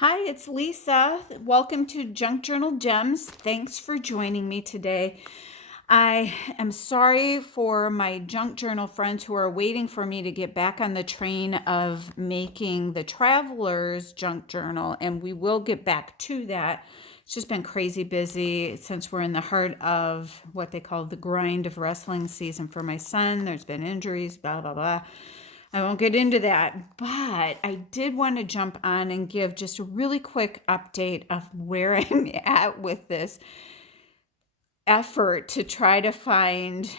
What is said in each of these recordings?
Hi, it's Lisa. Welcome to Junk Journal Gems. Thanks for joining me today. I am sorry for my junk journal friends who are waiting for me to get back on the train of making the Traveler's Junk Journal, and we will get back to that. It's just been crazy busy since we're in the heart of what they call the grind of wrestling season for my son. There's been injuries, blah, blah, blah. I won't get into that, but I did want to jump on and give just a really quick update of where I'm at with this effort to try to find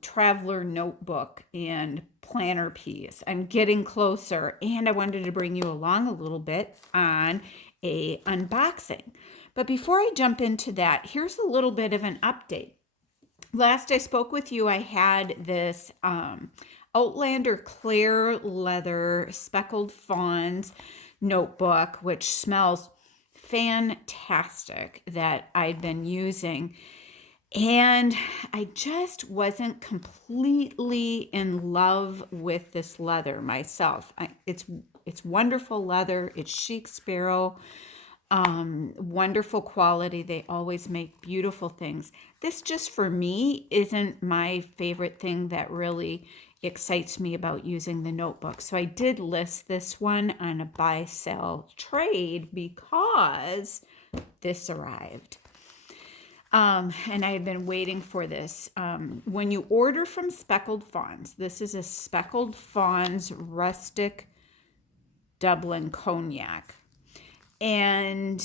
traveler notebook and planner piece. I'm getting closer, and I wanted to bring you along a little bit on a unboxing. But before I jump into that, here's a little bit of an update. Last I spoke with you, I had this Outlander clear leather Speckled Fawns notebook, which smells fantastic, that I'd been using. And I just wasn't completely in love with this leather myself. It's wonderful leather. It's Chic Sparrow. Wonderful quality. They always make beautiful things. This just for me isn't my favorite thing that really excites me about using the notebook. So I did list this one on a buy sell trade because this arrived. And I had been waiting for this. When you order from Speckled Fawns, this is a Speckled Fawns Rustic Dublin Cognac. And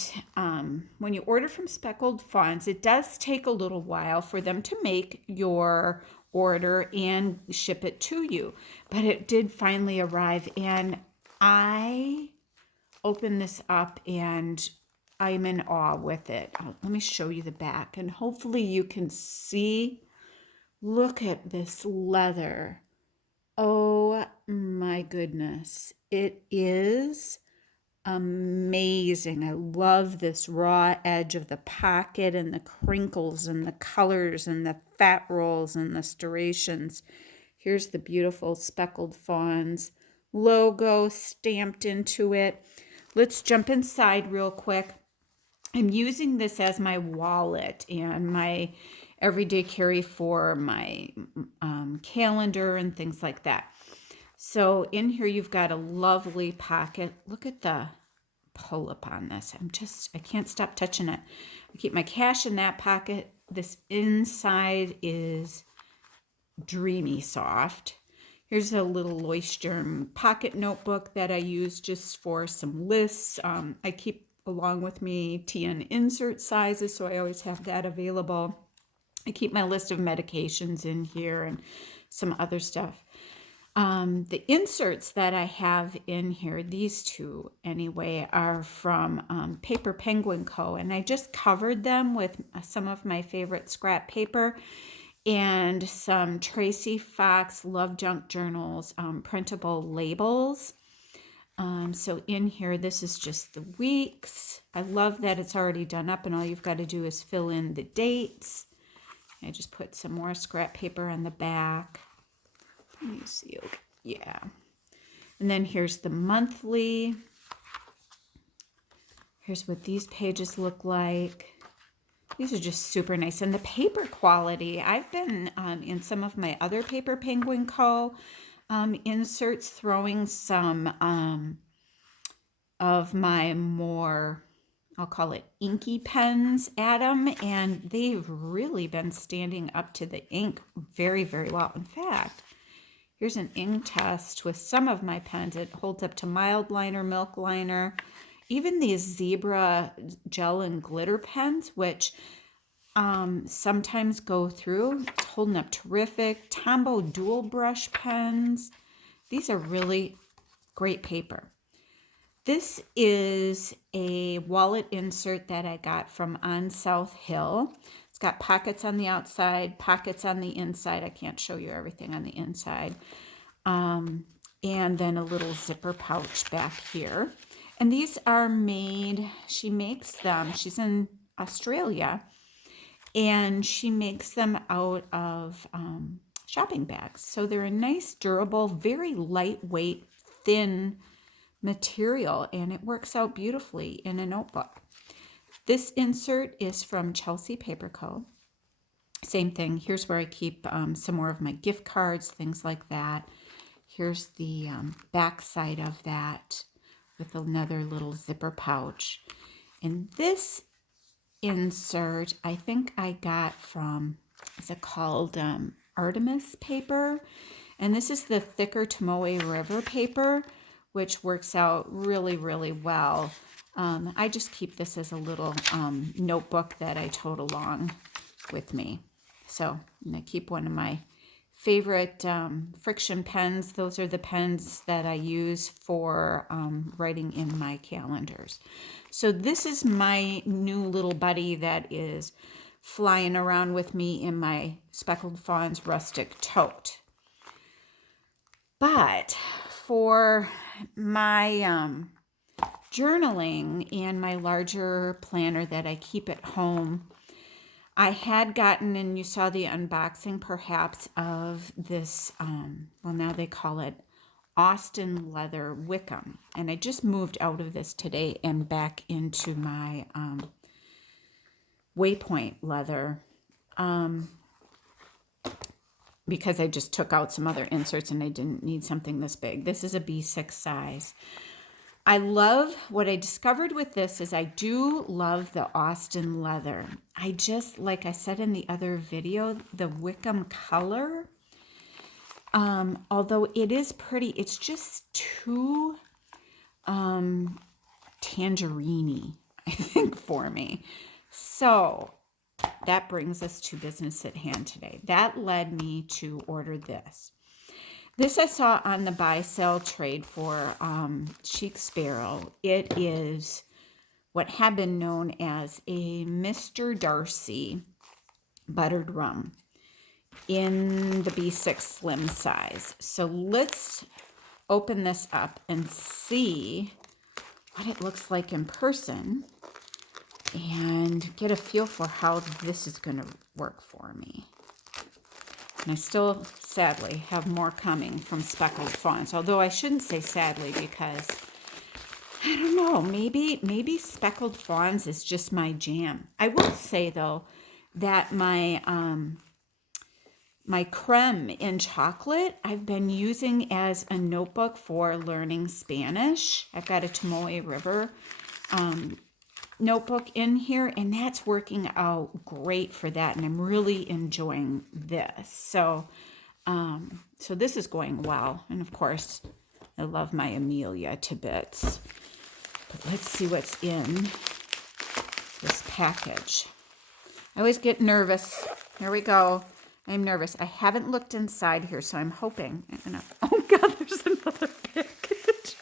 when you order from Speckled Fawns, it does take a little while for them to make your order and ship it to you. But it did finally arrive, and I opened this up and I'm in awe with it. Let me show you the back, and hopefully you can see. Look at this leather. Oh my goodness. It is amazing. I love this raw edge of the pocket and the crinkles and the colors and the fat rolls and the striations. Here's the beautiful Speckled Fawns logo stamped into it. Let's jump inside real quick. I'm using this as my wallet and my everyday carry for my calendar and things like that. So in here you've got a lovely pocket. Look at the pull up on this. I can't stop touching it. I keep my cash in that pocket. This inside is dreamy soft. Here's a little Leuchtturm pocket notebook that I use just for some lists. I keep along with me TN insert sizes, so I always have that available. I keep my list of medications in here and some other stuff. The inserts that I have in here, these two anyway, are from Paper Penguin Co. And I just covered them with some of my favorite scrap paper and some Tracy Fox Love Junk Journals printable labels. So in here, this is just the weeks. I love that it's already done up and all you've got to do is fill in the dates. I just put some more scrap paper on the back. Let me see. Okay. Yeah. And then here's the monthly. Here's what these pages look like. These are just super nice. And the paper quality, I've been in some of my other Paper Penguin Co. Inserts throwing some of my more, I'll call it inky pens at them. And they've really been standing up to the ink very, very well. In fact, here's an ink test with some of my pens. It holds up to mild liner, milk liner, even these zebra gel and glitter pens, which sometimes go through. It's holding up terrific. Tombow dual brush pens. These are really great paper. This is a wallet insert that I got from On South Hill. It's got pockets on the outside, pockets on the inside. I can't show you everything on the inside. And then a little zipper pouch back here. And these are made, she makes them, she's in Australia, and she makes them out of shopping bags. So they're a nice, durable, very lightweight, thin material, and it works out beautifully in a notebook. This insert is from Chelsea Paper Co. Same thing. Here's where I keep some more of my gift cards, things like that. Here's the back side of that with another little zipper pouch. And this insert, I think I got from, is it called Artemis paper? And this is the thicker Tomoe River paper, which works out really, really well. I just keep this as a little notebook that I tote along with me. So I'm going to keep one of my favorite friction pens. Those are the pens that I use for writing in my calendars. So this is my new little buddy that is flying around with me in my Speckled Fawns rustic tote. But for my journaling and my larger planner that I keep at home, I had gotten, and you saw the unboxing perhaps, of this, well, now they call it Austin leather Wickham. And I just moved out of this today and back into my Waypoint leather because I just took out some other inserts and I didn't need something this big. This is a B6 size. I love what I discovered with this is I do love the Austin leather. I just, like I said in the other video, the Wickham color, although it is pretty, it's just too tangerine-y, I think, for me. So that brings us to business at hand today. That led me to order this. This I saw on the buy sell trade for Chic Sparrow. It is what had been known as a Mr. Darcy buttered rum in the B6 slim size. So let's open this up and see what it looks like in person and get a feel for how this is going to work for me. And I still, sadly, have more coming from Speckled Fawns. Although I shouldn't say sadly because, I don't know, maybe Speckled Fawns is just my jam. I will say, though, that my creme in chocolate I've been using as a notebook for learning Spanish. I've got a Tomoe River notebook in here, and that's working out great for that, and I'm really enjoying this. So so this is going well, and of course I love my Amelia to bits. But let's see what's in this package. I always get nervous. Here we go. I'm nervous. I haven't looked inside here, so I'm hoping. Oh God, there's another package.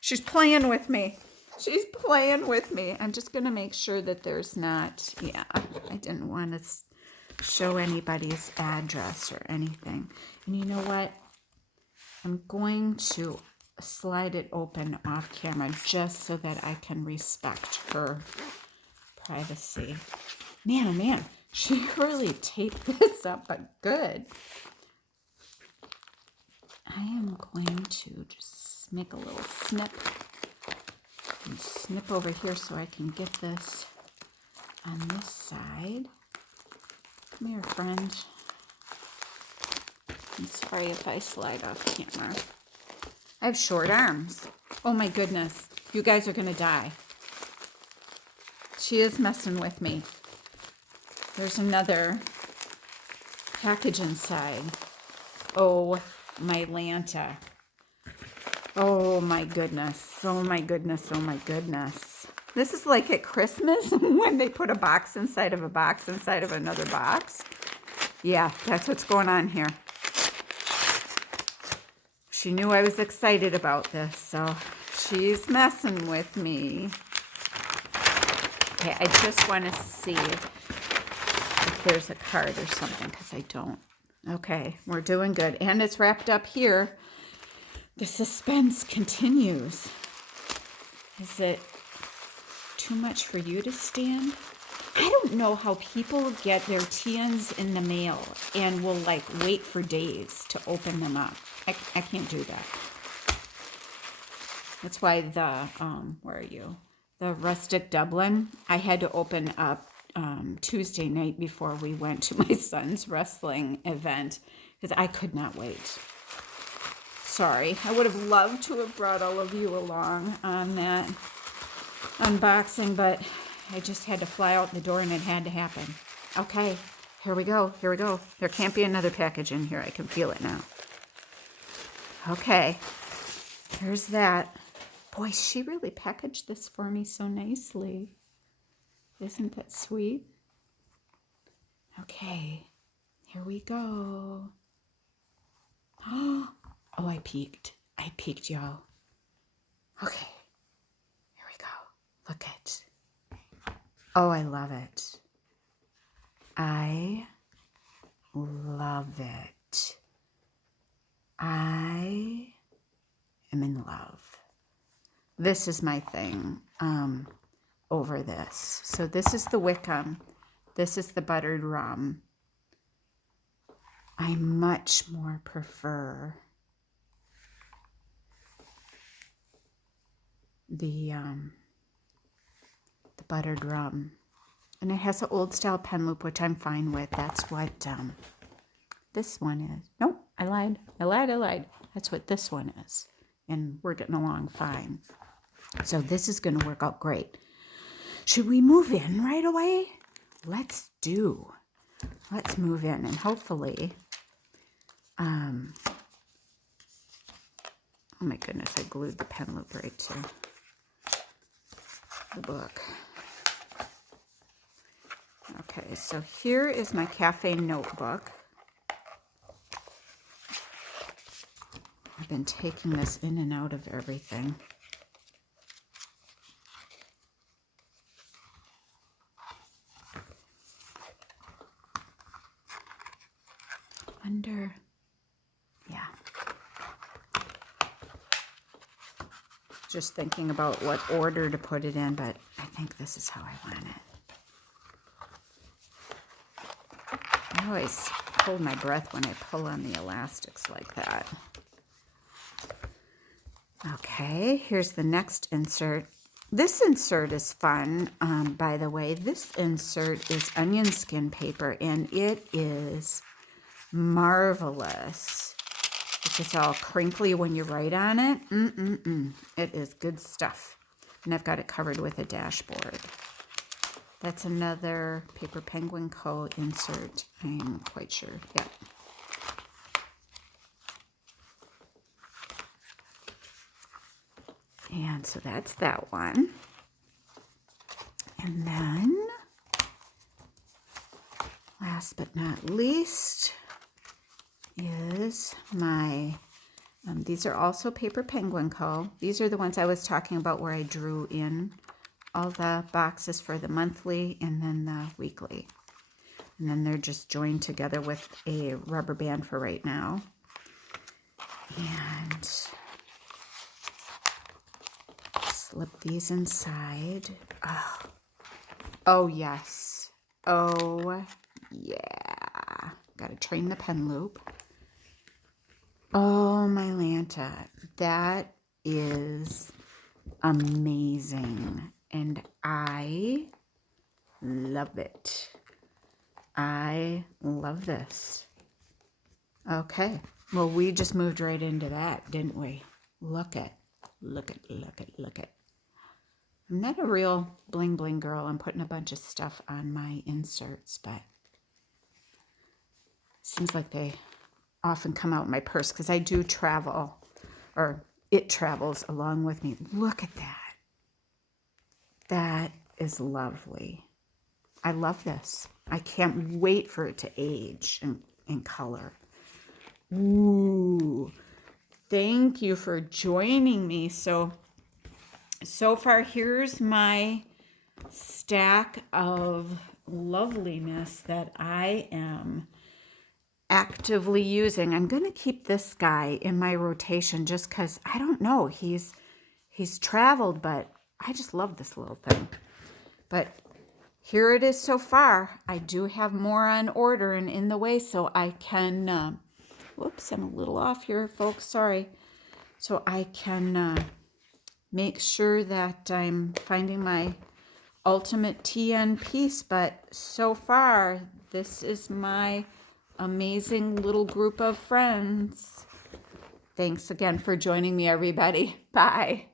She's playing with me. She's playing with me. I'm just going to make sure that there's not, yeah, I didn't want to show anybody's address or anything. And you know what? I'm going to slide it open off camera just so that I can respect her privacy. Man, oh man, she really taped this up, but good. I am going to just make a little snip. And snip over here so I can get this on this side. Come here, friend. I'm sorry if I slide off camera. I have short arms. Oh my goodness. You guys are going to die. She is messing with me. There's another package inside. Oh, my Lanta. Oh my goodness. Oh my goodness. Oh my goodness. This is like at Christmas when they put a box inside of a box inside of another box. Yeah, that's what's going on here. She knew I was excited about this, so she's messing with me. Okay, I just want to see if there's a card or something because I don't. Okay, we're doing good. And it's wrapped up here. The suspense continues. Is it too much for you to stand? I don't know how people get their TNs in the mail and will like wait for days to open them up. I can't do that. That's why the, where are you? The Rustic Dublin, I had to open up Tuesday night before we went to my son's wrestling event because I could not wait. Sorry, I would have loved to have brought all of you along on that unboxing, but I just had to fly out the door and it had to happen. Okay, here we go, here we go. There can't be another package in here. I can feel it now. Okay, here's that. Boy, she really packaged this for me so nicely. Isn't that sweet? Okay, here we go. Oh, I peeked. I peeked, y'all. Okay, here we go. Look it. Oh, I love it. I love it. I am in love. This is my thing over this. So this is the Wickham. This is the buttered rum. I much more prefer the buttered rum. And it has an old style pen loop, which I'm fine with. That's what this one is. Nope, I lied. That's what this one is. And we're getting along fine. So this is going to work out great. Should we move in right away? Let's move in and hopefully, oh my goodness, I glued the pen loop right to the book. Okay, so here is my cafe notebook. I've been taking this in and out of everything. Yeah. Just thinking about what order to put it in, but I think this is how I want it. I always hold my breath when I pull on the elastics like that. Okay, here's the next insert. This insert is fun, by the way. This insert is onion skin paper, and it is marvelous. It gets all crinkly when you write on it. It is good stuff. And I've got it covered with a dashboard. That's another Paper Penguin Co. insert. I'm quite sure. Yeah. And so that's that one. And then, last but not least, is my, these are also Paper Penguin Co. These are the ones I was talking about where I drew in all the boxes for the monthly and then the weekly. And then they're just joined together with a rubber band for right now. And slip these inside. Oh yes. Oh yeah. Gotta train the pen loop. Oh my Lanta. That is amazing. And I love it. I love this. Okay. Well, we just moved right into that, didn't we? Look it. I'm not a real bling bling girl. I'm putting a bunch of stuff on my inserts, but it seems like they often come out in my purse because I do travel, or it travels along with me. Look at that. That is lovely. I love this. I can't wait for it to age in color. Ooh. Thank you for joining me. So far, here's my stack of loveliness that I am actively using. I'm going to keep this guy in my rotation just because, I don't know, he's traveled, but I just love this little thing. But here it is so far. I do have more on order and in the way, so I can, whoops, I'm a little off here, folks, sorry. So I can make sure that I'm finding my ultimate TN piece, but so far, this is my amazing little group of friends. Thanks again for joining me, everybody. Bye.